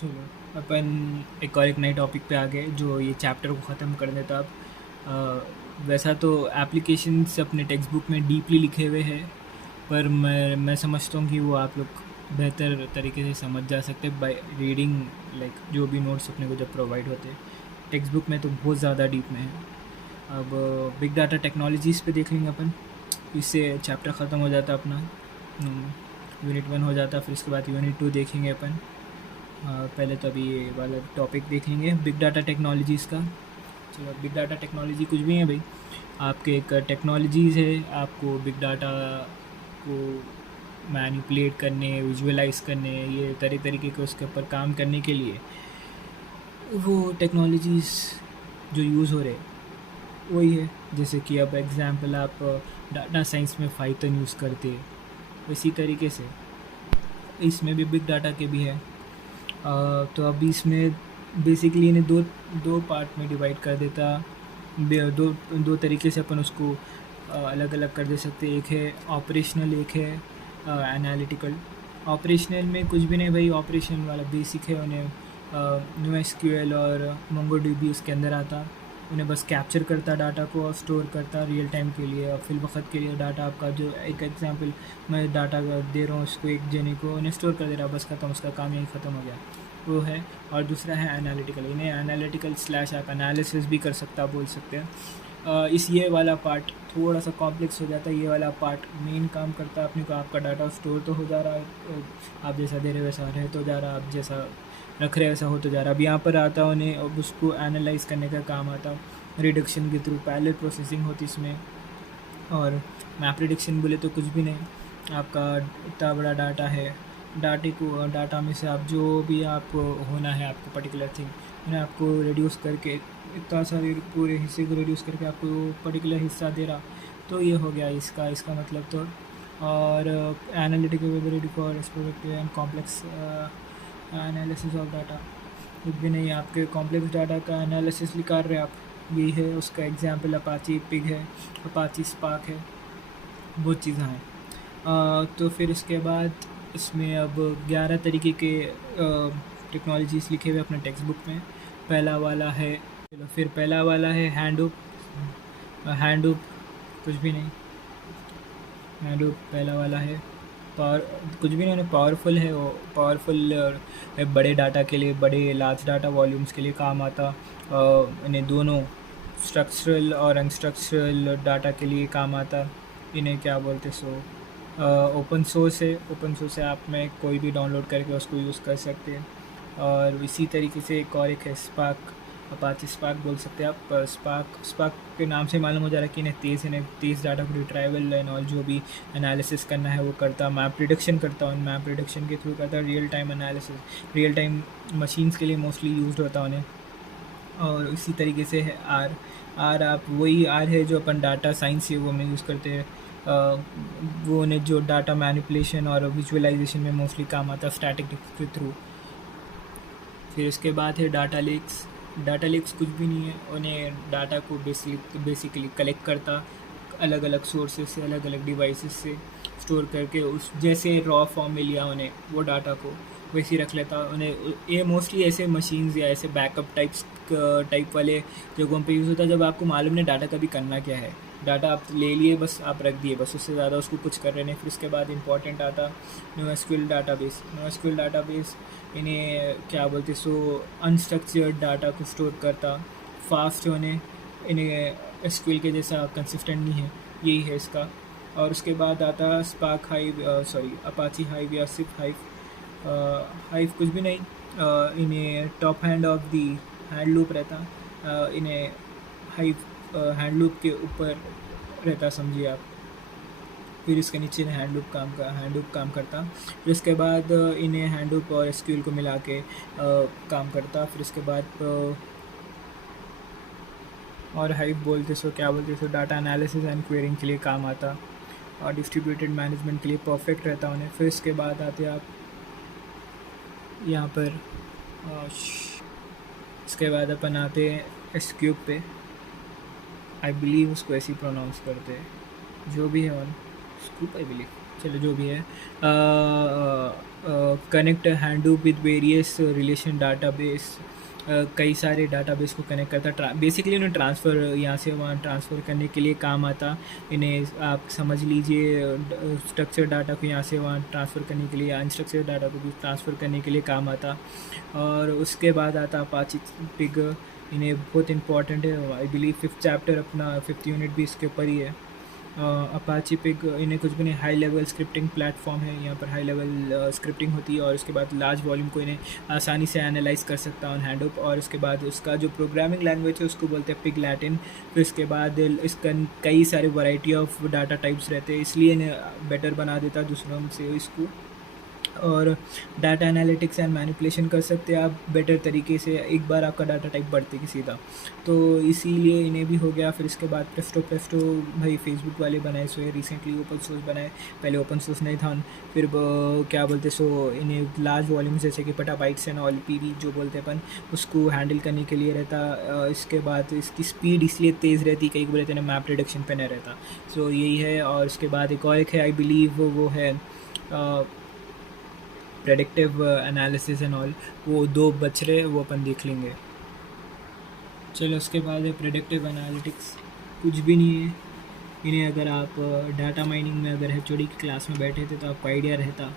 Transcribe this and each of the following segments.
चलो अपन एक नए टॉपिक पे आ गए जो ये चैप्टर को ख़त्म कर देता अब। वैसा तो एप्लीकेशंस अपने टेक्स्ट बुक में डीपली लिखे हुए हैं, पर मैं समझता हूँ कि वो आप लोग बेहतर तरीके से समझ जा सकते बाय रीडिंग, लाइक जो भी नोट्स अपने को जब प्रोवाइड होते हैं टेक्स्ट बुक में तो बहुत ज़्यादा डीप में है। अब बिग डाटा टेक्नोलॉजीज़ पे देख लेंगे अपन, इससे चैप्टर ख़त्म हो जाता अपना। यूनिट 1 हो जाता, फिर उसके बाद यूनिट 2 देखेंगे अपन। पहले तो अभी ये वाला टॉपिक देख लेंगे बिग डाटा टेक्नोलॉजीज़ का। चलो, बिग डाटा टेक्नोलॉजी कुछ भी है भाई, आपके एक टेक्नोलॉजीज़ है आपको बिग डाटा को मैनिपुलेट करने, विजुअलाइज करने, ये तरह तरीके के उसके ऊपर काम करने के लिए वो टेक्नोलॉजीज़ जो यूज़ हो रहे वही है। जैसे कि अब एग्ज़ाम्पल आप डाटा साइंस में पाइथन यूज़ करते, इसी तरीके से इसमें भी बिग डाटा के भी है। तो अभी इसमें बेसिकली इन्हें दो दो पार्ट में डिवाइड कर देता। दो दो तरीके से अपन उसको अलग अलग कर दे सकते। एक है ऑपरेशनल, एक है एनालिटिकल। ऑपरेशनल में कुछ भी नहीं भाई, ऑपरेशन वाला बेसिक है, उन्हें नो एसक्यूएल और मोंगोडीबी उसके अंदर आता। उन्हें बस कैप्चर करता डाटा को और स्टोर करता रियल टाइम के लिए और फिल वक्त के लिए डाटा आपका। जो एक एग्जांपल मैं डाटा दे रहा हूँ उसको एक जने को, उन्हें स्टोर कर दे रहा, बस ख़त्म, उसका काम यही ख़त्म हो गया, वो है। और दूसरा है एनालिटिकल। इन्हें एनालिटिकल स्लैश आप एनालिसिस भी कर सकता, बोल सकते हैं। इस ये वाला पार्ट थोड़ा सा कॉम्प्लेक्स हो जाता है। ये वाला पार्ट मेन काम करता है अपने को, आपका डाटा स्टोर तो हो जा रहा है, आप जैसा दे रहे वैसा रह तो जा रहा, आप जैसा रख रहे वैसा हो तो जा रहा। अब यहाँ पर आता उन्हें, अब उसको एनालाइज करने का काम आता रिडक्शन के थ्रू। पैरेलल प्रोसेसिंग होती इसमें। और मैप प्रिडिक्शन बोले तो कुछ भी नहीं, आपका इतना बड़ा डाटा है, डाटा में से आप जो भी आप होना है आपको पर्टिकुलर थिंग, उन्हें आपको रिड्यूस करके इतना सारे पूरे हिस्से को रिड्यूस करके आपको पर्टिकुलर हिस्सा दे रहा, तो ये हो गया इसका मतलब तो। और analytical ability for explorative and complex analysis of data. कुछ भी नहीं, आपके कॉम्प्लेक्स डाटा का एनालिसिस निकाल रहे आप, यही है उसका एग्जांपल। अपाची पिग है, अपाची स्पार्क है, बहुत चीज़ें हैं। तो फिर इसके बाद इसमें अब 11 तरीके के टेक्नोलॉजीज़ लिखे हुए अपने टेक्स्ट बुक में। पहला वाला है, चलो फिर पहला वाला है हैंडूप कुछ भी नहीं, हैंडूप पहला वाला है। पावर कुछ भी नहीं, पावरफुल है वो, पावरफुल और बड़े डाटा के लिए, बड़े लार्ज डाटा वॉल्यूम्स के लिए काम आता। इन्हें दोनों स्ट्रक्चरल और अनस्ट्रक्चरल डाटा के लिए काम आता। इन्हें क्या बोलते सो ओपन सोर्स है, ओपन सोर्स है, आप में कोई भी डाउनलोड करके उसको यूज़ कर सकते हैं। और इसी तरीके से एक और एक है स्पार्क, अपाची स्पार्क बोल सकते हैं आप। स्पार्क के नाम से मालूम हो जा रहा है कि इन्हें तेज़ डाटा को रिट्राइवल एंड ऑल जो भी एनालिसिस करना है वो करता, मैप प्रिडिक्शन करता, और मैप प्रिडिक्शन के थ्रू करता real time analysis, real time machines के लिए मोस्टली यूज होता उन्हें। और इसी तरीके से है आर आप वही आर है जो अपन डाटा साइंस है वो में यूज़ करते हैं। वो उन्हें जो डाटा मैनिपुलेशन और विजुअलाइजेशन में मोस्टली काम आता है स्टैटिस्टिक्स के थ्रू। फिर इसके बाद है डाटा लेक्स। डाटा लेक्स कुछ भी नहीं है, उन्हें डाटा को बेसिकली कलेक्ट करता अलग अलग सोर्सेज से, अलग अलग डिवाइसेस से स्टोर करके, उस जैसे रॉ फॉर्म में लिया उन्हें वो डाटा को वैसे ही रख लेता उन्हें। ये मोस्टली ऐसे मशीन्स या ऐसे बैकअप टाइप वाले जगहों पे यूज़ होता है जब आपको मालूम नहीं डाटा कभी करना क्या है। डाटा आप ले लिए, बस आप रख दिए, बस उससे ज़्यादा उसको कुछ कर रहे नहीं। फिर उसके बाद इंपॉर्टेंट आता NoSQL डाटाबेस। NoSQL डाटाबेस इन्हें क्या बोलते सो अनस्ट्रक्चर्ड डाटा को स्टोर करता, फास्ट होने, इन्हें SQL के जैसा कंसिस्टेंट नहीं है, यही है इसका। और उसके बाद आता स्पार्क हाइव, अपाची हाइव या सिप हाइव। हाइव कुछ भी नहीं, इन्हें top hand of the hand loop रहता। इन्हें हाइव हैंड लूप के ऊपर रहता समझिए आप। फिर इसके नीचे हैंड लूप काम करता। फिर इसके बाद इन्हें हैंड लूप और SQL को मिला के काम करता। फिर इसके बाद और हाइव बोलते सो क्या बोलते सो डाटा एनालिसिस एंड क्वेरिंग के लिए काम आता और डिस्ट्रीब्यूटेड मैनेजमेंट के लिए परफेक्ट रहता उन्हें। फिर इसके बाद आते आप यहाँ पर इसके बाद अपन आते हैं S-Cube पे। आई बिलीव उसको ऐसे ही प्रोनाउंस करते हैं, जो भी है वन स्कूप आई बिलीव। चलो जो भी है, connect Hadoop with various relation database, कई सारे डाटाबेस को कनेक्ट करता, बेसिकली उन्हें ट्रांसफ़र यहाँ से वहाँ ट्रांसफ़र करने के लिए काम आता। इन्हें आप समझ लीजिए स्ट्रक्चर डाटा को यहाँ से वहाँ ट्रांसफ़र करने के लिए, अनस्ट्रक्चर डाटा को भी ट्रांसफ़र करने के लिए काम आता। और उसके बाद आता अपाची पिग, इन्हें बहुत इंपॉर्टेंट है, आई बिलीव 5th चैप्टर अपना 5th यूनिट भी इसके ऊपर ही है। अपाची पिग इन्हें कुछ भी नहीं, हाई लेवल स्क्रिप्टिंग प्लेटफॉर्म है, यहाँ पर हाई लेवल स्क्रिप्टिंग होती है और उसके बाद लार्ज वॉल्यूम को इन्हें आसानी से एनालाइज कर सकता है ऑन हैंडूप। और उसके बाद उसका जो प्रोग्रामिंग लैंग्वेज है उसको बोलते हैं पिग लैटिन। फिर उसके बाद इसका कई सारे वैरायटी ऑफ डाटा टाइप्स रहते हैं, इसलिए इन्हें बेटर बना देता दूसरों से इसको। और डाटा एनालिटिक्स एंड मैनिपुलेशन कर सकते हैं आप बेटर तरीके से, एक बार आपका डाटा टाइप बढ़ते कि सीधा, तो इसीलिए इन्हें भी हो गया। फिर इसके बाद प्रेस्टो भाई फेसबुक वाले बनाए सो है, रिसेंटली ओपन सोर्स बनाए, पहले ओपन सोर्स नहीं था। फिर क्या बोलते सो इन्हें लार्ज वॉल्यूम्स जैसे कि पटाबाइट्स एंड ऑल पी जो बोलते हैं अपन, उसको हैंडल करने के लिए रहता। इसके बाद इसकी स्पीड इसलिए तेज़ रहती, कई बोलते हैं मैप रिडक्शन पे नहीं रहता। सो यही है। और उसके बाद एक और एक है, आई बिलीव वो है प्रेडिक्टिव एनालिसिस एंड ऑल, वो 2 बच रहे, वो अपन देख लेंगे। चलो उसके बाद है प्रेडिक्टिव एनालिटिक्स, कुछ भी नहीं है। इन्हें अगर आप डाटा माइनिंग में अगर एचओडी की क्लास में बैठे थे तो आपको आइडिया रहता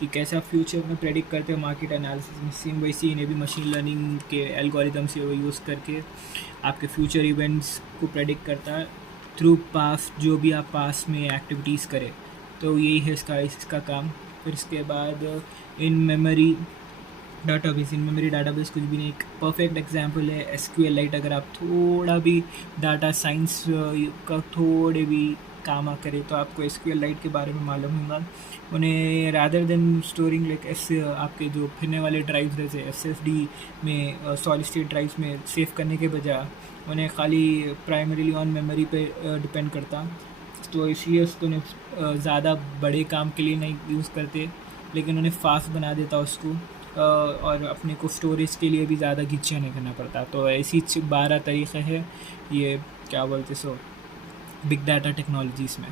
कि कैसा फ्यूचर में प्रेडिक्ट करते हैं मार्केट एनालिसिस में। सेम वैसे इन्हें भी मशीन लर्निंग के एल्गोरिदम से वो यूज़ करके आपके फ्यूचर इवेंट्स को प्रेडिक्ट करता है थ्रू पास्ट, जो भी आप पास्ट में एक्टिविटीज़ करें। तो यही है इसका काम। फिर इसके बाद इन मेमोरी डाटाबेस कुछ भी नहीं, एक परफेक्ट एग्जांपल है एसक्यूएल लाइट। अगर आप थोड़ा भी डाटा साइंस का थोड़े भी काम करे तो आपको एसक्यूएल लाइट के बारे में मालूम होगा। उन्हें रादर देन स्टोरिंग लाइक आपके जो फिरने वाले ड्राइव्स रहते हैं एसएसडी में, सॉलिड स्टेट ड्राइव्स में सेव करने के बजाय उन्हें खाली प्राइमरीली ऑन मेमोरी पे डिपेंड करता। तो इसलिए उसको ज़्यादा बड़े काम के लिए नहीं यूज़ करते, लेकिन उन्हें फास्ट बना देता उसको, और अपने को स्टोरेज के लिए भी ज़्यादा घिच्चा नहीं करना पड़ता। तो ऐसी 12 तरीक़े हैं ये क्या बोलते सो बिग डाटा टेक्नोलॉजीज़ में।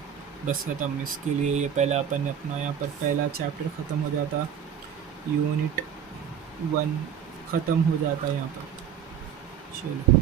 बस ख़त्म। इसके लिए ये पहला अपन अपना यहाँ पर पहला चैप्टर ख़त्म हो जाता, यूनिट 1 ख़त्म हो जाता यहाँ पर। चलो।